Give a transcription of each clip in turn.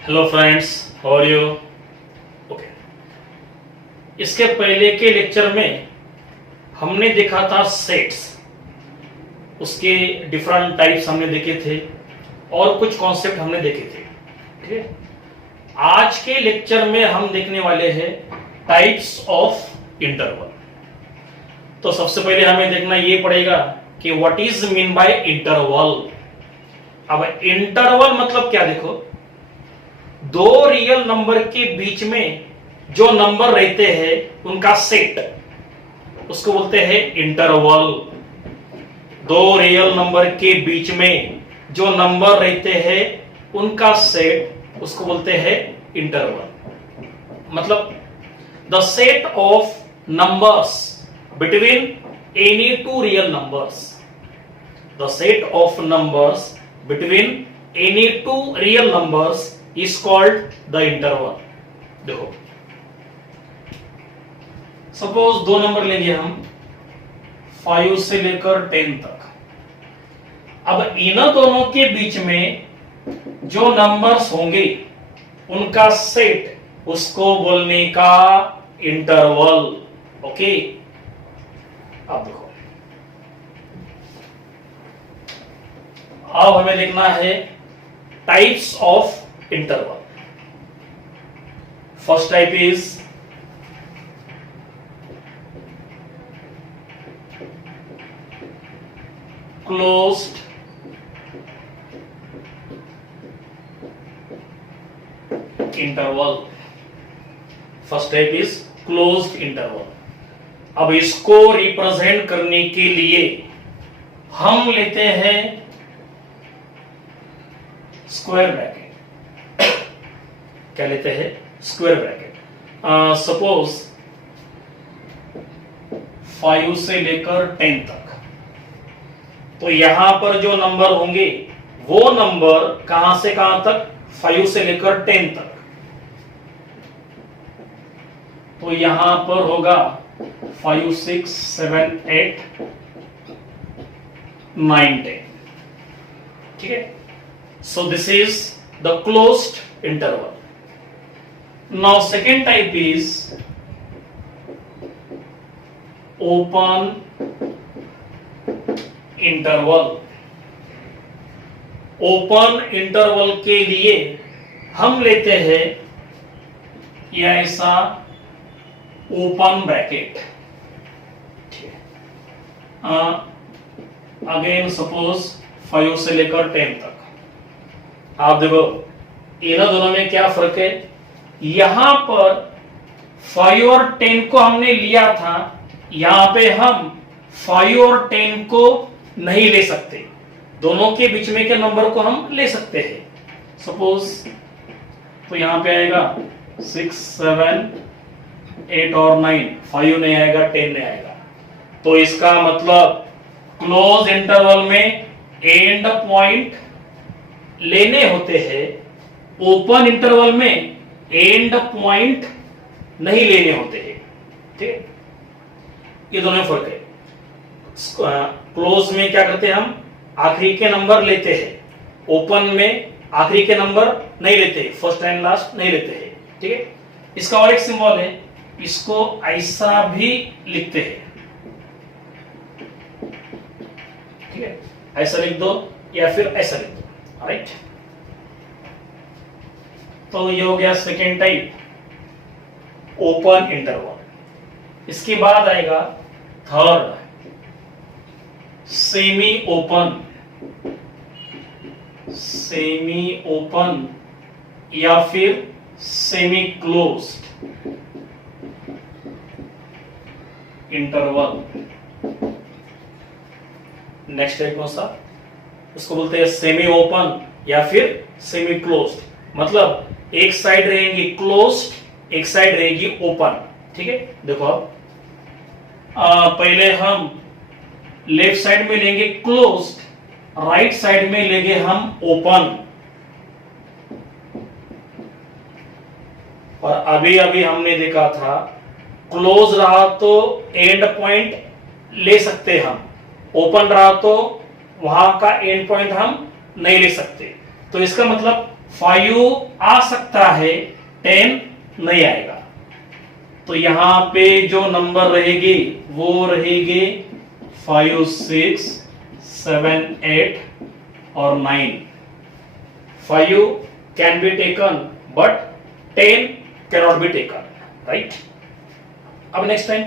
Hello friends, how are you? Okay, इसके पहले के लेक्चर में हमने देखा था सेट्स, उसके डिफरेंट टाइप्स हमने देखे थे और कुछ कॉन्सेप्ट हमने देखे थे। ठीक है, आज के लेक्चर में हम देखने वाले हैं टाइप्स ऑफ इंटरवल। तो सबसे पहले हमें देखना ये पड़ेगा कि what is mean by interval. अब इंटरवल मतलब क्या, देखो, दो रियल नंबर के बीच में जो नंबर रहते हैं उनका सेट, उसको बोलते हैं इंटरवल। दो रियल नंबर के बीच में जो नंबर रहते हैं उनका सेट, उसको बोलते हैं इंटरवल। मतलब the set of numbers between any two real numbers. The set of numbers between any two real numbers is called the interval। देखो, सपोज दो नंबर लेंगे हम 5 से लेकर 10 तक। अब इन दोनों के बीच में जो नंबर्स होंगे उनका सेट, उसको बोलने का इंटरवल। ओके, अब देखो, अब हमें लिखना है types of interval। First type is closed interval। First type is closed interval। अब इसको रिप्रेजेंट करने के लिए हम लेते हैं स्क्वायर ब्रैकेट। क्या लेते हैं? Square bracket. सपोज 5 से लेकर 10 तक, तो यहां पर जो नंबर होंगे वो नंबर कहां से कहां तक? 5 से लेकर 10 तक। तो यहां पर होगा 5, 6, 7, 8, 9, 10। ठीक है, so this is the closed interval। Now second type is open interval। Open interval के लिए हम लेते हैं ये ऐसा ओपन ब्रैकेट। अगेन सपोज 5 से लेकर 10 तक। आप देखो, इन दोनों में क्या फर्क है? यहां पर 5 और 10 को हमने लिया था, यहां पे हम 5 और 10 को नहीं ले सकते। दोनों के बीच में के नंबर को हम ले सकते हैं। सपोज तो यहां पे आएगा 6, 7, 8 और 9, 5 नहीं आएगा, 10 नहीं आएगा। तो इसका मतलब क्लोज इंटरवल में एंड पॉइंट लेने होते हैं, ओपन इंटरवल में एंड पॉइंट नहीं लेने होते हैं। ठीक है, ये दोनों फर्क है। क्लोज में क्या करते हैं? हम आखिरी के नंबर लेते हैं। ओपन में आखिरी के नंबर नहीं लेते, फर्स्ट एंड लास्ट नहीं लेते हैं। ठीक है, इसका और एक सिंबल है, इसको ऐसा भी लिखते हैं। ठीक है, ऐसा लिख दो या फिर ऐसा लिख दो। राइट, तो ये हो गया सेकेंड टाइप, ओपन इंटरवल। इसके बाद आएगा third, semi open. Semi open या फिर semi closed interval. Next type कौन सा? उसको बोलते हैं सेमी ओपन या फिर सेमी क्लोज्ड। मतलब एक साइड रहेगी क्लोज्ड, एक साइड रहेगी ओपन। ठीक है, देखो अब पहले हम लेफ्ट साइड में लेंगे क्लोज्ड, राइट साइड में लेंगे हम ओपन। और अभी अभी हमने देखा था क्लोज रहा तो एंड पॉइंट ले सकते हम, ओपन रहा तो वहां का एंड पॉइंट हम नहीं ले सकते। तो इसका मतलब 5 आ सकता है, 10 नहीं आएगा। तो यहां पे जो नंबर रहेगी वो रहेगी 5, 6, 7, 8 और 9। 5 can be taken but 10 cannot be taken, right. अब नेक्स्ट टाइम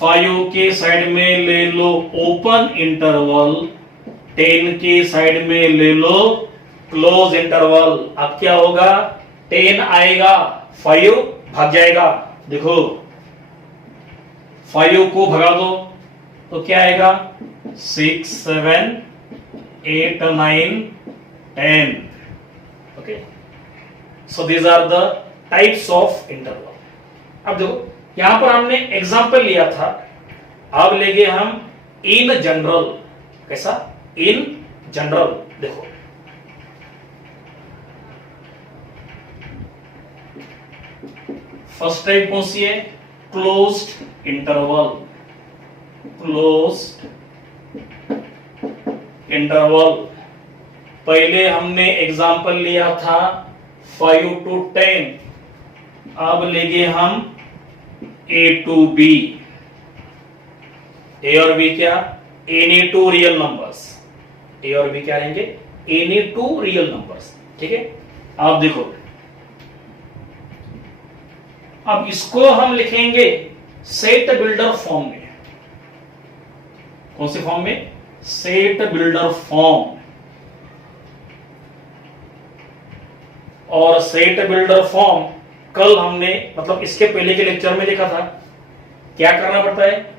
5 के साइड में ले लो ओपन इंटरवल, 10 के साइड में ले लो क्लोज इंटरवल। अब क्या होगा, 10 आएगा, 5 भाग जाएगा। देखो 5 को भगा दो तो क्या आएगा, 6, 7, 8, 9, 10। Okay, so these are the types of interval. अब देखो यहां पर हमने एग्जाम्पल लिया था, अब लेंगे हम इन जनरल। कैसा, इन जनरल। देखो फर्स्ट टाइप कौन सी है, क्लोज्ड इंटरवल। क्लोज्ड इंटरवल, पहले हमने एग्जाम्पल लिया था 5 to 10, अब लेंगे हम A to B। A और B क्या, any two real numbers. A और B क्या रहेंगे, any two रियल नंबर्स। ठीक है, आप देखो अब इसको हम लिखेंगे सेट बिल्डर फॉर्म में। कौन से फॉर्म में, सेट बिल्डर फॉर्म। और सेट बिल्डर फॉर्म कल हमने, मतलब इसके पहले के लेक्चर में देखा था, क्या करना पड़ता है,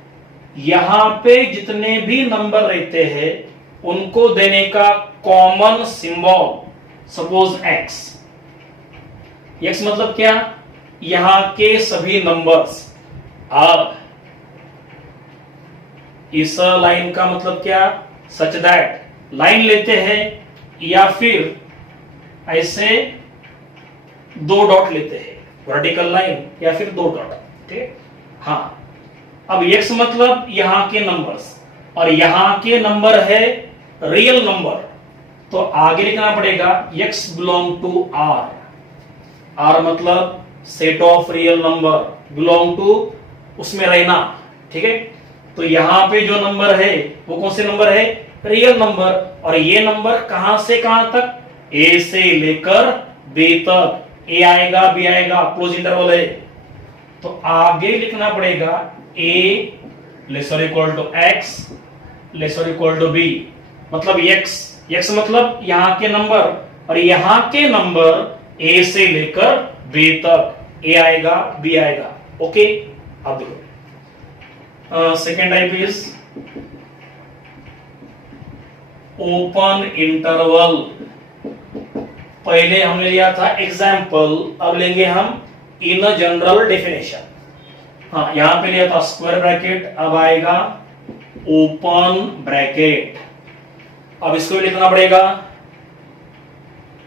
यहां पे जितने भी नंबर रहते हैं उनको देने का common symbol, suppose x। x मतलब क्या, यहां के सभी नंबर्स। अब इस लाइन का मतलब क्या, सच दैट लाइन लेते हैं या फिर ऐसे 2 डॉट लेते हैं, वर्टिकल लाइन या फिर 2 डॉट। ठीक, हाँ। अब x मतलब यहां के नंबर्स, और यहां के नंबर है रियल नंबर, तो आगे लिखना पड़ेगा x belong to r। r मतलब set of real number, belong to उसमें रहना। ठीक है, तो यहां पे जो नंबर है वो कौन से नंबर है, रियल नंबर। और ये नंबर कहां से कहां तक, a से लेकर b तक। a आएगा, b आएगा, क्लोज इंटरवल है, तो आगे लिखना पड़ेगा a lesser equal to x lesser equal to b। मतलब x मतलब यहां के नंबर, और यहां के नंबर a से लेकर b तक, a आएगा, b आएगा। ओके, अब देखो second type is open interval. पहले हमने लिया था एग्जाम्पल, अब लेंगे हम इन जनरल डेफिनेशन। हाँ, यहां पे लिया था स्क्वायर ब्रैकेट, अब आएगा ओपन ब्रैकेट। अब इसको भी लिखना पड़ेगा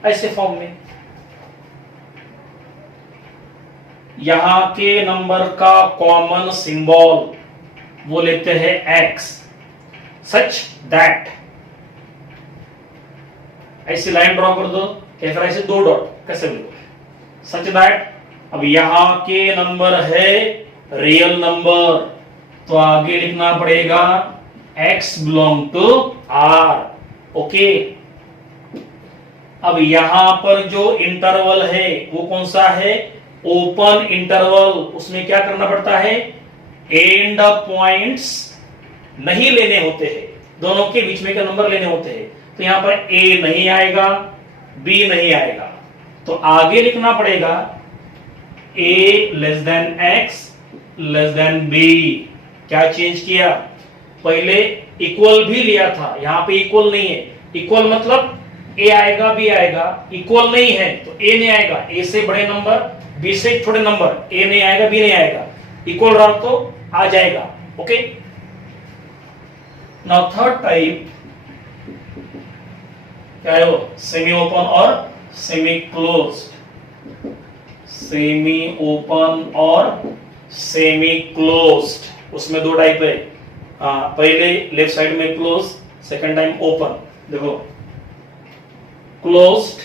ऐसे फॉर्म में, यहां के नंबर का कॉमन सिंबल वो लेते हैं x, सच दैट। ऐसी लाइन ड्रॉ कर दो या फिर ऐसे 2 डॉट, कैसे भी, सच दैट। अब यहां के नंबर है रियल नंबर, तो आगे लिखना पड़ेगा x belong to r। Okay, अब यहां पर जो इंटरवल है वो कौन सा है, ओपन इंटरवल। उसमें क्या करना पड़ता है, एंड पॉइंट्स नहीं लेने होते हैं, दोनों के बीच में का नंबर लेने होते हैं। तो यहां पर a नहीं आएगा, b नहीं आएगा, तो आगे लिखना पड़ेगा a less than x less than b। क्या चेंज किया, पहले इक्वल भी लिया था, यहां पे इक्वल नहीं है। इक्वल मतलब a आएगा, b आएगा, इक्वल नहीं है तो a नहीं आएगा, a से बड़े नंबर, b से छोटे नंबर, a नहीं आएगा, b नहीं आएगा। इक्वल रहा तो आ जाएगा। ओके, नाउ थर्ड टाइप क्या है वो, सेमी ओपन और सेमी क्लोज्ड। सेमी ओपन और सेमी क्लोज्ड, उसमें 2 टाइप है। पहले लेफ्ट साइड में क्लोज, सेकंड टाइम ओपन। देखो क्लोज्ड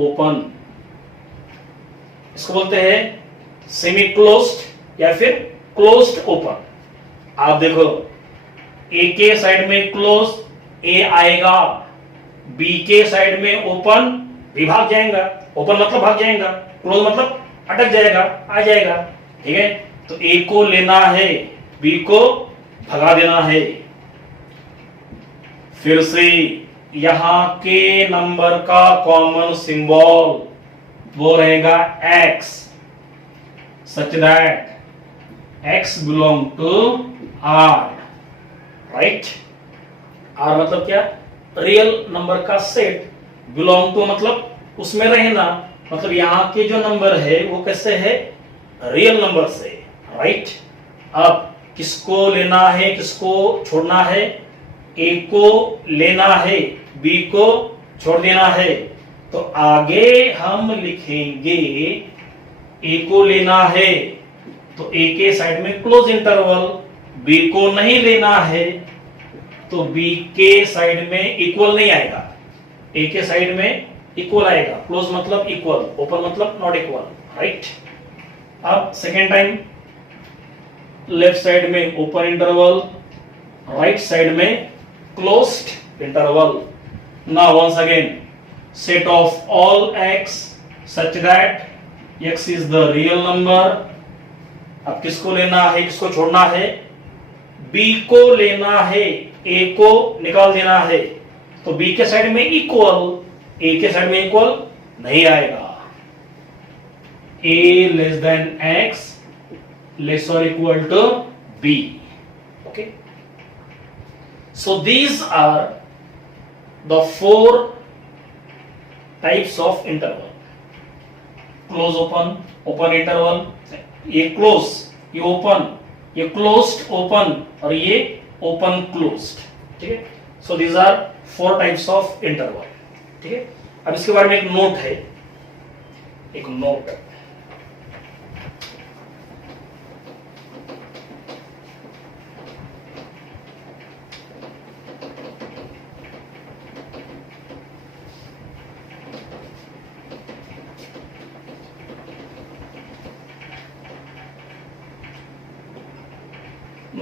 ओपन, इसको बोलते हैं सेमी क्लोज्ड या फिर क्लोज्ड ओपन। आप देखो ए के साइड में क्लोज, ए आएगा, बी के साइड में ओपन, बी भाग जाएगा। ओपन मतलब भाग जाएगा, क्लोज मतलब अटक जाएगा, आ जाएगा। ठीक है, तो ए को लेना है, बी को भगा देना है। फिर से यहां के नंबर का कॉमन सिंबल वो रहेगा x, such that x belong to r, right. r मतलब क्या? रियल नंबर का सेट। बिलोंग टू मतलब उसमें रहना, मतलब यहां के जो नंबर है वो कैसे है? रियल नंबर से, राइट। अब किसको लेना है, किसको छोड़ना है? ए को लेना है, बी को छोड़ देना है। तो आगे हम लिखेंगे ए को लेना है तो ए के साइड में क्लोज इंटरवल, बी को नहीं लेना है तो बी के साइड में इक्वल नहीं आएगा, ए के साइड में इक्वल आएगा। क्लोज मतलब इक्वल, ओपन मतलब नॉट इक्वल, राइट। अब सेकेंड टाइम लेफ्ट साइड में ओपन इंटरवल, राइट साइड में closed interval. Now once again set of all x such that x is the real number। अब किसको लेना है, किसको छोड़ना है? b को लेना है, a को निकाल देना है। तो b के साइड में इक्वल, a के साइड में इक्वल नहीं आएगा। a less than x less और equal to b। Okay, so these are the 4 types of interval. Close open, open interval, ये क्लोज, ये ओपन, ये क्लोज्ड ओपन और ये ओपन क्लोज्ड। ठीक है, so these are 4 types of interval. ठीक है, अब इसके बारे में एक नोट है, एक नोट।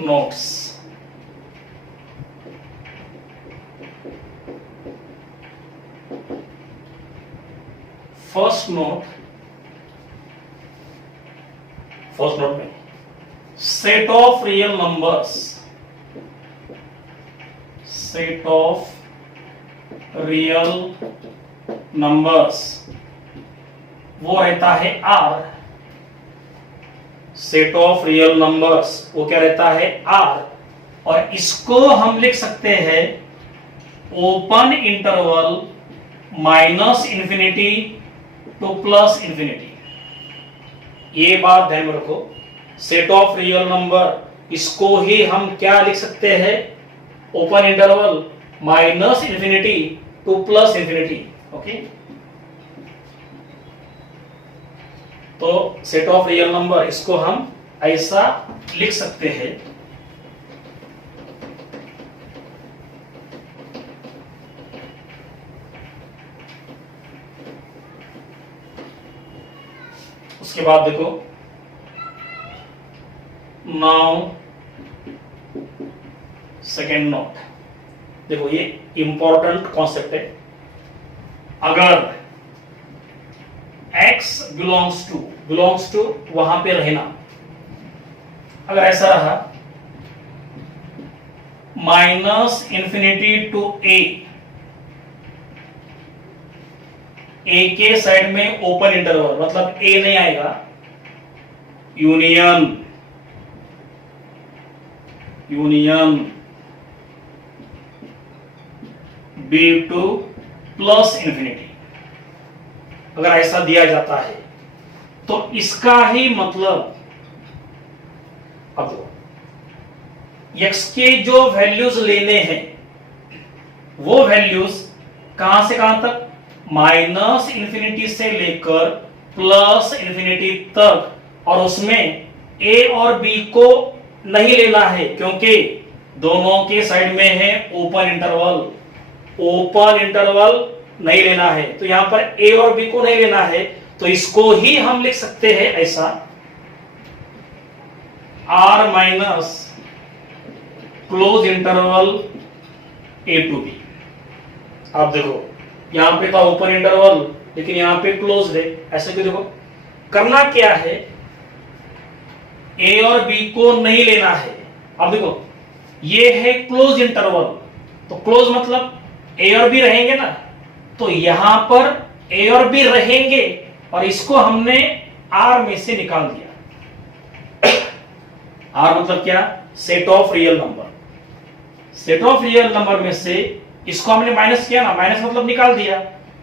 नोट्स, फर्स्ट नोट में set of real numbers, set of real numbers वो रहता है R। Set of real numbers वो क्या रहता है? R। और इसको हम लिख सकते हैं open interval minus infinity two plus infinity. ये बात ध्यान में रखो, सेट ऑफ रियल नंबर इसको ही हम क्या लिख सकते हैं? Open interval minus infinity two plus infinity. Okay, तो सेट ऑफ रियल नंबर इसको हम ऐसा लिख सकते हैं, उसके बाद देखो नाउ सेकेंड नोट। देखो ये इंपॉर्टेंट कॉन्सेप्ट है। अगर x बिलोंग्स टू वहां पे रहना, अगर ऐसा रहा माइनस इंफिनिटी टू a के साइड में ओपन इंटरवल मतलब a नहीं आएगा, union b two plus infinity, अगर ऐसा दिया जाता है तो इसका ही मतलब, अब देखो x के जो वैल्यूज लेने हैं वो वैल्यूज कहां से कहां तक? माइनस इंफिनिटी से लेकर प्लस इंफिनिटी तक, और उसमें a और b को नहीं लेना है क्योंकि दोनों के साइड में है ओपन इंटरवल। ओपन इंटरवल नहीं लेना है, तो यहां पर ए और बी को नहीं लेना है, तो इसको ही हम लिख सकते हैं ऐसा R minus close interval A to B. आप देखो यहां पे था ओपन इंटरवल, लेकिन यहां पे क्लोज है, ऐसे क्यों? देखो करना क्या है, ए और बी को नहीं लेना है। अब देखो ये है क्लोज इंटरवल, तो क्लोज मतलब ए और बी रहेंगे ना, तो यहां पर ए और बी रहेंगे और इसको हमने आर में से निकाल दिया। आर मतलब क्या? Set of real number. Set of real number में से इसको हमने माइनस किया ना, माइनस मतलब निकाल दिया,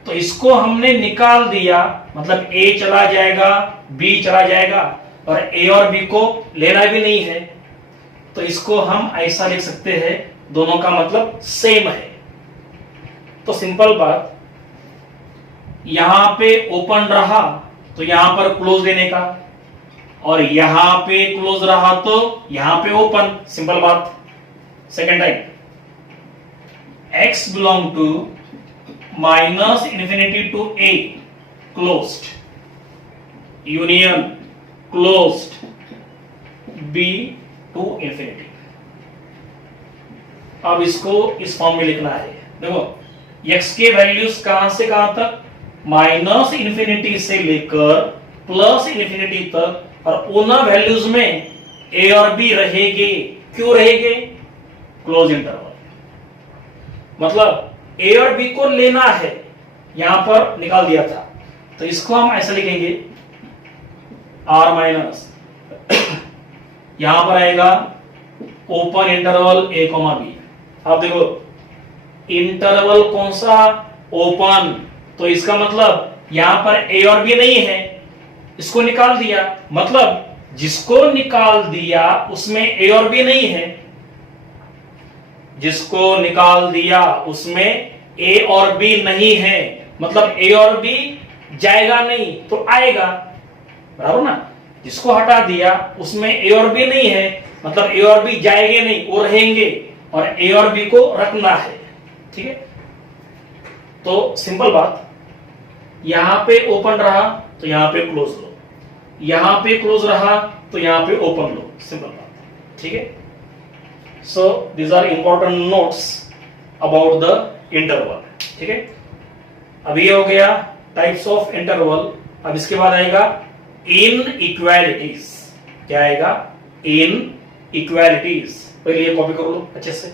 तो इसको हमने निकाल दिया मतलब ए चला जाएगा, बी चला जाएगा, और ए और बी को लेना भी नहीं है, तो इसको हम ऐसा लिख सकते हैं, दोनों का मतलब सेम है। तो सिंपल बात, यहां पे ओपन रहा तो यहां पर क्लोज देने का, और यहां पे क्लोज रहा तो यहां पे ओपन। सिंपल बात। Second type, x belong to minus infinity to a closed, union closed b to infinity. अब इसको इस फॉर्म में लिखना है। देखो x के वैल्यूज कहां से कहां तक? माइनस इन्फिनिटी से लेकर प्लस इन्फिनिटी तक, और उन वैल्यूज में a और b रहेंगे। क्यों रहेंगे? क्लोज इंटरवल मतलब a और b को लेना है, यहां पर निकाल दिया था, तो इसको हम ऐसा लिखेंगे r माइनस यहां पर आएगा ओपन इंटरवल a, b। आप देखो इंटरवल कौन सा? ओपन, तो इसका मतलब यहां पर a और b नहीं है, इसको निकाल दिया, मतलब जिसको निकाल दिया उसमें a और b नहीं है, जिसको निकाल दिया उसमें a और b नहीं है, मतलब a और b जाएगा नहीं तो आएगा, बराबर ना। जिसको हटा दिया उसमें a और b नहीं है, मतलब a और b जाएंगे नहीं, वो रहेंगे, और a और b को रखना है। ठीक है, तो सिंपल बात, यहां पे ओपन रहा तो यहां पे क्लोज लो, यहां पे क्लोज रहा तो यहां पे ओपन लो। सिंपल बात। ठीक है, so these are important notes about the interval. ठीक है, अब ये हो गया टाइप्स ऑफ इंटरवल। अब इसके बाद आएगा इन इक्वालिटीज। क्या आएगा? इन इक्वालिटीज। पहले ये कॉपी कर लो अच्छे से।